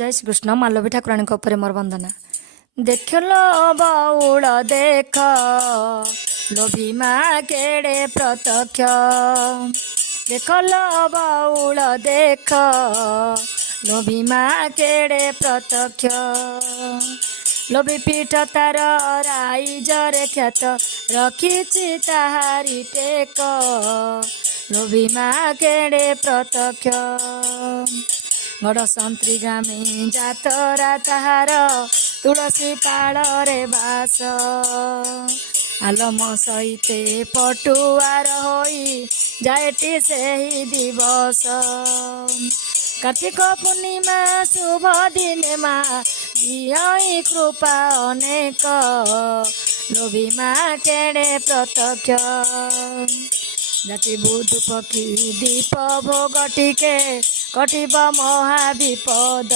जय श्री कृष्ण। मालवी ठाकुराणी उपरे मोर वंदना। देख लो बउल देख लोभी माँ केड़े प्रत्यक्ष। देख लो बउल देख लोभी माँ केड़े प्रत्यक्ष। लोभी पीठ तार राइजरे ख्यात रखिछि ताहारी टेक। लोभी माँ केड़े प्रत्यक्ष। गड़संत्री ग्रामे जातरा ताहार तुलसी पाड़े बास। आलम सहिते पटुआर होई जाएटी सेही दिवस। कार्तिक पूर्णिमा शुभ दिने माँ दियई कृपा अनेक। लोभी माँ केड़े प्रत्यक्ष। जाति बुधु पक्षी दीप भोग टिके कटिब महाविपद।